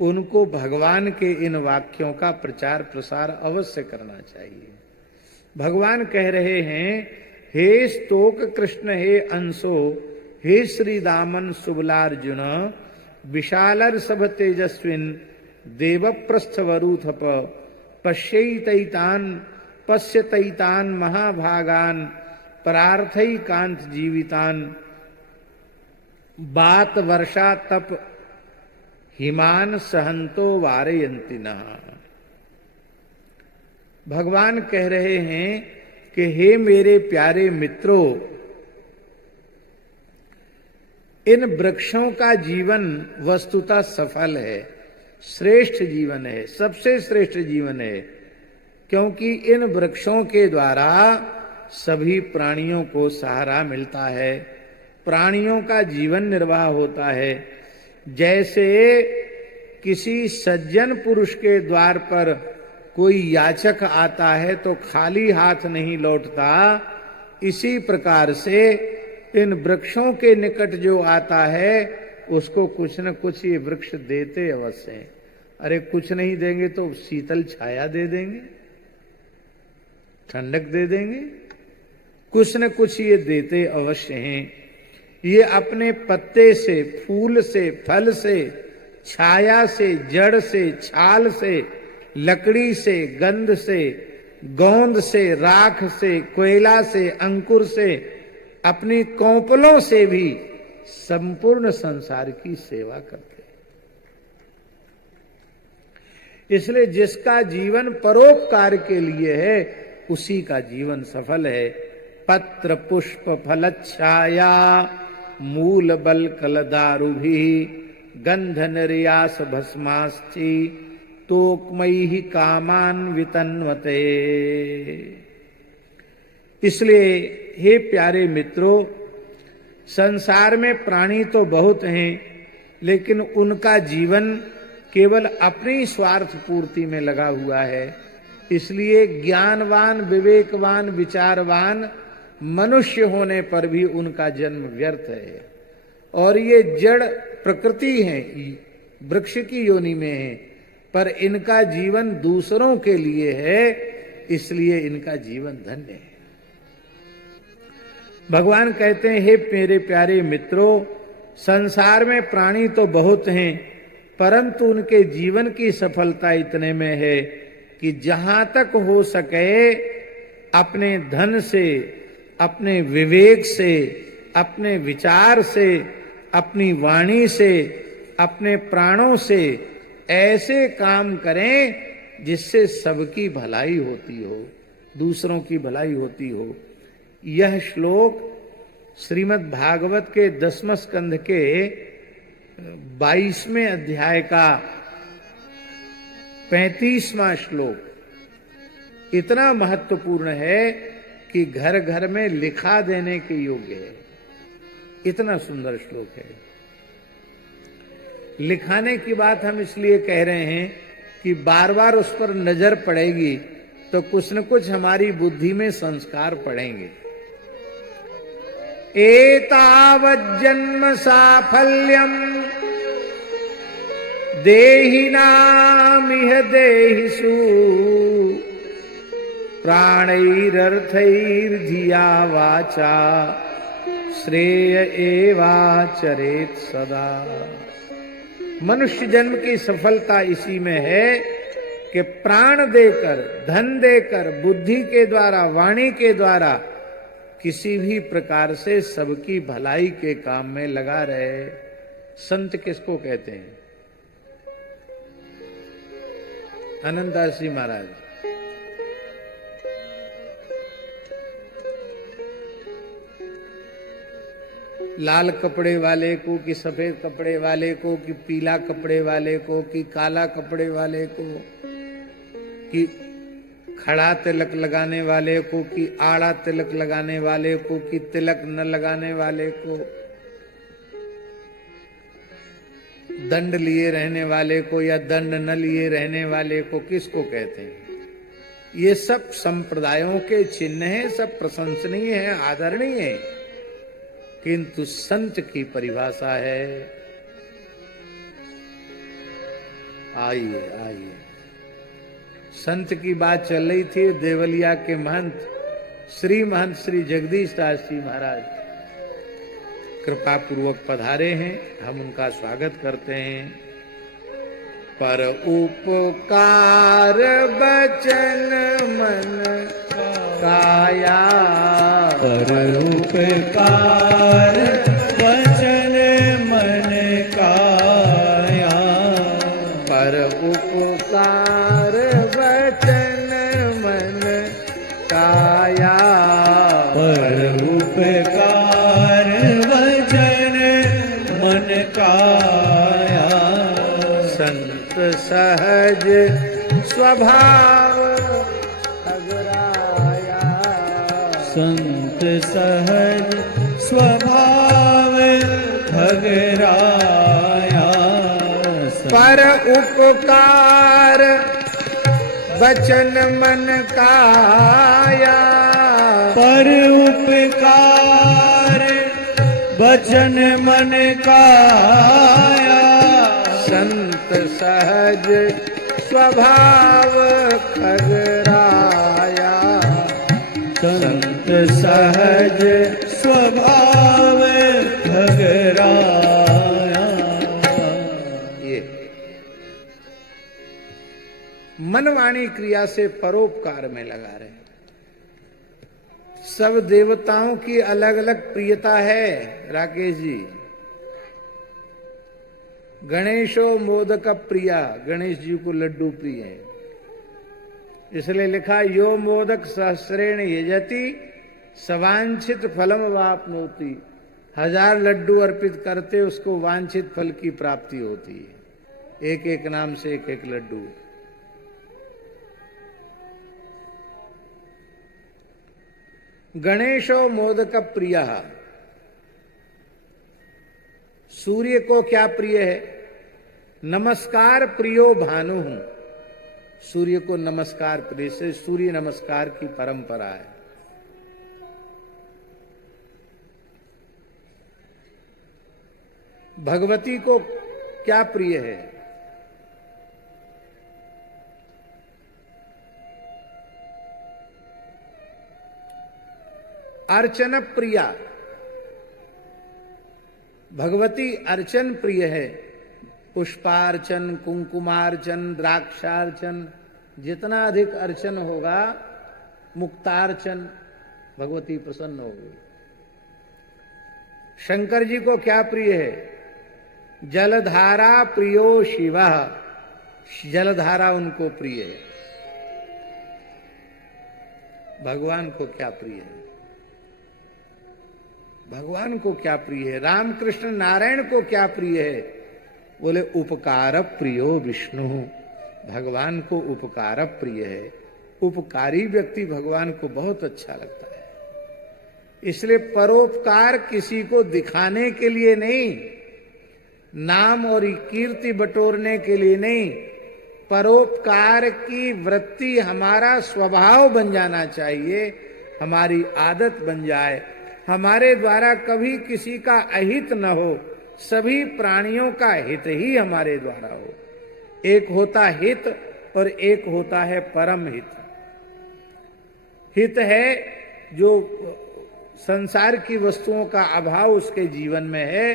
उनको भगवान के इन वाक्यों का प्रचार प्रसार अवश्य करना चाहिए। भगवान कह रहे हैं, हे स्तोक कृष्ण हे अंशो हे श्री दामन सुबलार्जुन विशालर सभ तेजस्विन देवप्रस्थ वरूथप पश्यतैतान महाभागान परार्थई कांत जीवितान बात वर्षा तप हिमान सहंतो वारयंतिना। भगवान कह रहे हैं कि हे मेरे प्यारे मित्रों, इन वृक्षों का जीवन वस्तुतः सफल है, श्रेष्ठ जीवन है, सबसे श्रेष्ठ जीवन है, क्योंकि इन वृक्षों के द्वारा सभी प्राणियों को सहारा मिलता है, प्राणियों का जीवन निर्वाह होता है। जैसे किसी सज्जन पुरुष के द्वार पर कोई याचक आता है तो खाली हाथ नहीं लौटता, इसी प्रकार से इन वृक्षों के निकट जो आता है उसको कुछ न कुछ ये वृक्ष देते अवश्य हैं। अरे कुछ नहीं देंगे तो शीतल छाया दे देंगे, ठंडक दे देंगे, कुछ न कुछ ये देते अवश्य हैं। ये अपने पत्ते से, फूल से, फल से, छाया से, जड़ से, छाल से, लकड़ी से, गंध से, गोंद से, राख से, कोयला से, अंकुर से, अपनी कौपलों से भी संपूर्ण संसार की सेवा करते। इसलिए जिसका जीवन परोपकार के लिए है उसी का जीवन सफल है। पत्र पुष्प फलच्छाया मूल बल कलदारुभि गंध निर्यास भस्मास्थि तोकमयी कामान वितन्वते। इसलिए हे प्यारे मित्रों, संसार में प्राणी तो बहुत हैं, लेकिन उनका जीवन केवल अपनी स्वार्थ पूर्ति में लगा हुआ है। इसलिए ज्ञानवान, विवेकवान, विचारवान मनुष्य होने पर भी उनका जन्म व्यर्थ है। और ये जड़ प्रकृति है, वृक्ष की योनि में है, पर इनका जीवन दूसरों के लिए है, इसलिए इनका जीवन धन्य है। भगवान कहते हैं, हे मेरे प्यारे मित्रों, संसार में प्राणी तो बहुत हैं, परंतु उनके जीवन की सफलता इतने में है कि जहां तक हो सके अपने धन से, अपने विवेक से, अपने विचार से, अपनी वाणी से, अपने प्राणों से ऐसे काम करें जिससे सबकी भलाई होती हो, दूसरों की भलाई होती हो। यह श्लोक श्रीमद् भागवत के 10वें स्कंध के 22वें अध्याय का 35वां श्लोक इतना महत्वपूर्ण है कि घर घर में लिखा देने के योग्य है। इतना सुंदर श्लोक है। लिखाने की बात हम इसलिए कह रहे हैं कि बार बार उस पर नजर पड़ेगी तो कुछ न कुछ हमारी बुद्धि में संस्कार पड़ेंगे। एतावज्जन्म साफल्यम देहिनामिह देहिषु प्राणैरर्थैर्धिया वाचा श्रेय एवाचरेत सदा। मनुष्य जन्म की सफलता इसी में है कि प्राण देकर, धन देकर, बुद्धि के द्वारा, वाणी के द्वारा किसी भी प्रकार से सबकी भलाई के काम में लगा रहे। संत किसको कहते हैं? आनंददास जी महाराज। लाल कपड़े वाले को कि सफेद कपड़े वाले को कि पीला कपड़े वाले को कि काला कपड़े वाले को कि खड़ा तिलक लगाने वाले को कि आड़ा तिलक लगाने वाले को कि तिलक न लगाने वाले को, दंड लिए रहने वाले को या दंड न लिए रहने वाले को किसको कहते हैं? ये सब संप्रदायों के चिन्ह हैं, सब प्रशंसनीय है, आदरणीय है, किंतु संत की परिभाषा है। आइए आइए, संत की बात चल रही थी। देवलिया के महंत श्री जगदीश दास जी महाराज कृपा पूर्वक पधारे हैं, हम उनका स्वागत करते हैं। पर उपकार बचन मन काया, पर उपकार वचन मन काया, पर उपकार वचन मन काया, पर उपकार वचन मन काया। संत सहज स्वभाव ठगराया, संत सहज स्वभाव ठगराया। पर उपकार वचन मन काया, पर उपकार वचन मन काया। संत सहज स्वभाव खगराया, संत सहज स्वभाव ठगराया। ये मनवाणी क्रिया से परोपकार में लगा रहे। सब देवताओं की अलग अलग प्रियता है राकेश जी। गणेशो मोदक प्रिया, गणेश जी को लड्डू प्रिय है, इसलिए लिखा यो मोदक सहस्रेण यजति सवांछित फलम वाप्नोति। 1000 लड्डू अर्पित करते उसको वांछित फल की प्राप्ति होती है। एक एक नाम से एक एक लड्डू। गणेशो मोदक प्रिय, सूर्य को क्या प्रिय है? नमस्कार प्रियो भानु हूं, सूर्य को नमस्कार प्रिय से सूर्य नमस्कार की परंपरा है। भगवती को क्या प्रिय है? अर्चन प्रिया, भगवती अर्चन प्रिय है। पुष्पार्चन, कुंकुमार्चन, द्राक्षार्चन, जितना अधिक अर्चन होगा, मुक्तार्चन, भगवती प्रसन्न होगी। शंकर जी को क्या प्रिय है? जलधारा प्रियो शिवा, जलधारा उनको प्रिय है। भगवान को क्या प्रिय है? भगवान को क्या प्रिय है? रामकृष्ण नारायण को क्या प्रिय है? बोले उपकार प्रियो विष्णु, भगवान को उपकार प्रिय है। उपकारी व्यक्ति भगवान को बहुत अच्छा लगता है। इसलिए परोपकार किसी को दिखाने के लिए नहीं, नाम और कीर्ति बटोरने के लिए नहीं, परोपकार की वृत्ति हमारा स्वभाव बन जाना चाहिए, हमारी आदत बन जाए। हमारे द्वारा कभी किसी का अहित न हो, सभी प्राणियों का हित ही हमारे द्वारा हो। एक होता हित और एक होता है परम हित। हित है जो संसार की वस्तुओं का अभाव उसके जीवन में है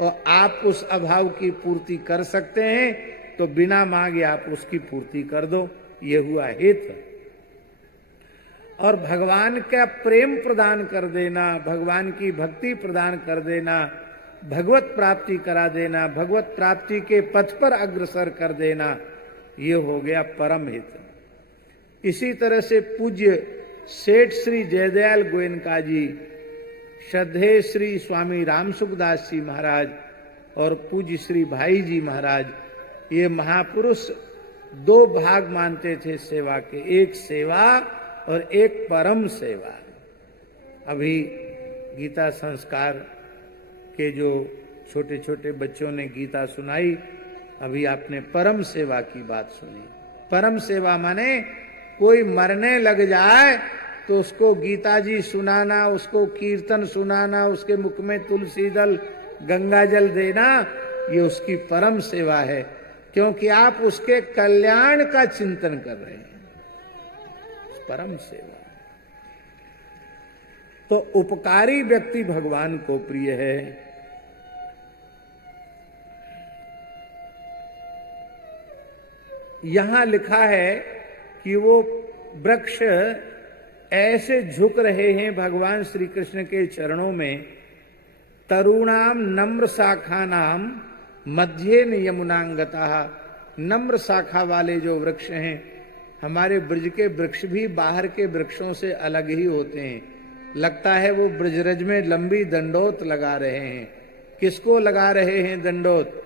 और आप उस अभाव की पूर्ति कर सकते हैं, तो बिना मांगे आप उसकी पूर्ति कर दो, ये हुआ हित। और भगवान का प्रेम प्रदान कर देना, भगवान की भक्ति प्रदान कर देना, भगवत प्राप्ति करा देना, भगवत प्राप्ति के पथ पर अग्रसर कर देना, ये हो गया परम हित। इसी तरह से पूज्य सेठ श्री जयदयाल गोयनका जी, श्रद्धेय श्री स्वामी रामसुखदास जी महाराज और पूज्य श्री भाई जी महाराज, ये महापुरुष 2 भाग मानते थे सेवा के, एक सेवा और एक परम सेवा। अभी गीता संस्कार के जो छोटे छोटे बच्चों ने गीता सुनाई, अभी आपने परम सेवा की बात सुनी। परम सेवा माने कोई मरने लग जाए तो उसको गीता जी सुनाना, उसको कीर्तन सुनाना, उसके मुख में तुलसी दल गंगा जल देना, ये उसकी परम सेवा है, क्योंकि आप उसके कल्याण का चिंतन कर रहे हैं। परम सेवा। तो उपकारी व्यक्ति भगवान को प्रिय है। यहां लिखा है कि वो वृक्ष ऐसे झुक रहे हैं भगवान श्री कृष्ण के चरणों में, तरुणाम नम्र शाखा नाम मध्य यमुनांगता। नम्र शाखा वाले जो वृक्ष हैं, हमारे ब्रज के वृक्ष भी बाहर के वृक्षों से अलग ही होते हैं। लगता है वो ब्रजरज में लंबी दंडोत लगा रहे हैं। किसको लगा रहे हैं दंडोत?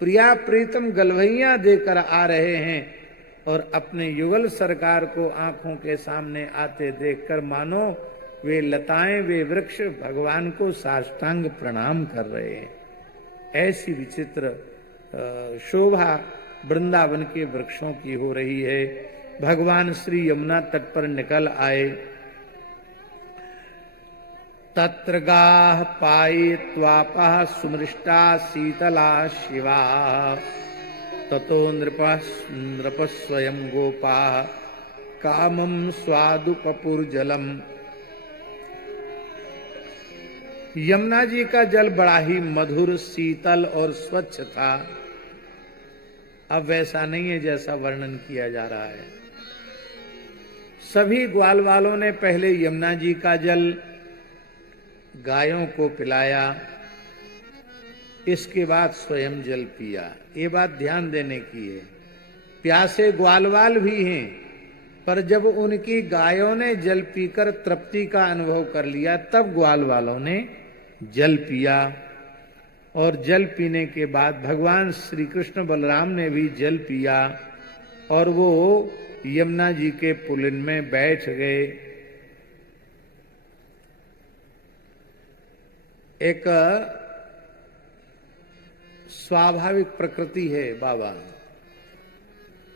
प्रिया प्रीतम गलवैया देकर आ रहे हैं और अपने युगल सरकार को आंखों के सामने आते देखकर मानो वे लताएं, वे वृक्ष भगवान को साष्टांग प्रणाम कर रहे हैं। ऐसी विचित्र शोभा वृंदावन के वृक्षों की हो रही है। भगवान श्री यमुना तट पर निकल आए। तत्र गाः पायित्वापः सुमृष्टा शीतला शिवा, ततो नृपः स्वयं गोपाः कामं स्वादुपपुर्जलम्। यमुना जी का जल बड़ा ही मधुर, शीतल और स्वच्छ था। अब वैसा नहीं है जैसा वर्णन किया जा रहा है। सभी ग्वाल वालों ने पहले यमुना जी का जल गायों को पिलाया, इसके बाद स्वयं जल पिया। ये बात ध्यान देने की है। प्यासे ग्वालवाल भी हैं, पर जब उनकी गायों ने जल पीकर तृप्ति का अनुभव कर लिया, तब ग्वाल वालों ने जल पिया। और जल पीने के बाद भगवान श्री कृष्ण बलराम ने भी जल पिया और वो यमुना जी के पुलिन में बैठ गए। एक स्वाभाविक प्रकृति है बाबा।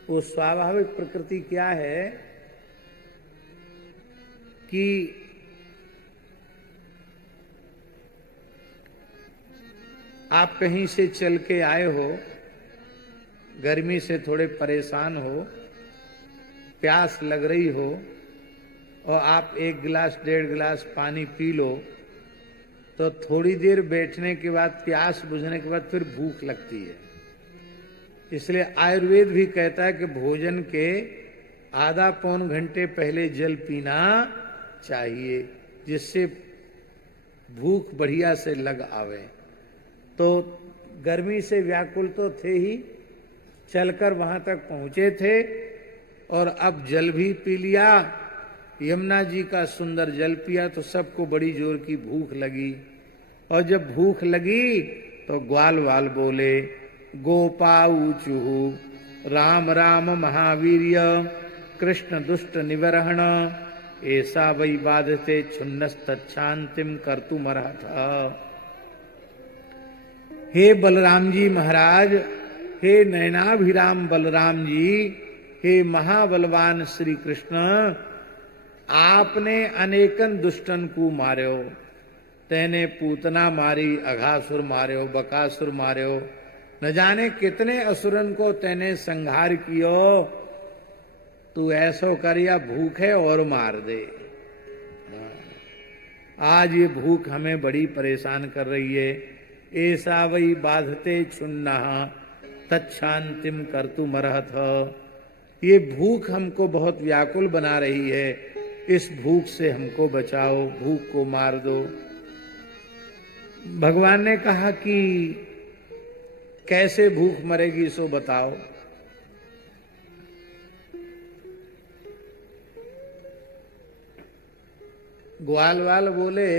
वो स्वाभाविक प्रकृति क्या है कि आप कहीं से चल के आए हो, गर्मी से थोड़े परेशान हो, प्यास लग रही हो और आप 1 गिलास 1.5 गिलास पानी पी लो, तो थोड़ी देर बैठने के बाद, प्यास बुझने के बाद फिर भूख लगती है। इसलिए आयुर्वेद भी कहता है कि भोजन के आधा पौन घंटे पहले जल पीना चाहिए, जिससे भूख बढ़िया से लग आवे। तो गर्मी से व्याकुल तो थे ही, चलकर वहां तक पहुंचे थे और अब जल भी पी लिया। यमुना जी का सुंदर जल पिया तो सबको बड़ी जोर की भूख लगी। और जब भूख लगी तो ग्वाल वाल बोले, गोपाऊचुहु राम राम महावीर्य कृष्ण दुष्ट निवरहण, ऐसा वै बाधते छुन्नस्तच्छांतिम कर्तुमर्हत। हे बलराम जी महाराज, हे नयनाभिराम बलराम जी, हे महाबलवान श्री कृष्ण, आपने अनेकन दुष्टन को मार्यो। तेने पूतना मारी, अघासुर मार्यो, बकासुर मार्यो, न जाने कितने असुरन को तेने संहार कियो। तू ऐसो कर या भूख है और मार दे। आज ये भूख हमें बड़ी परेशान कर रही है। ऐसा वही बाधते छुन्ना तच्छांतिम कर्तुमर्हत। ये भूख हमको बहुत व्याकुल बना रही है, इस भूख से हमको बचाओ, भूख को मार दो। भगवान ने कहा कि कैसे भूख मरेगी सो बताओ। ग्वाल वाल बोले,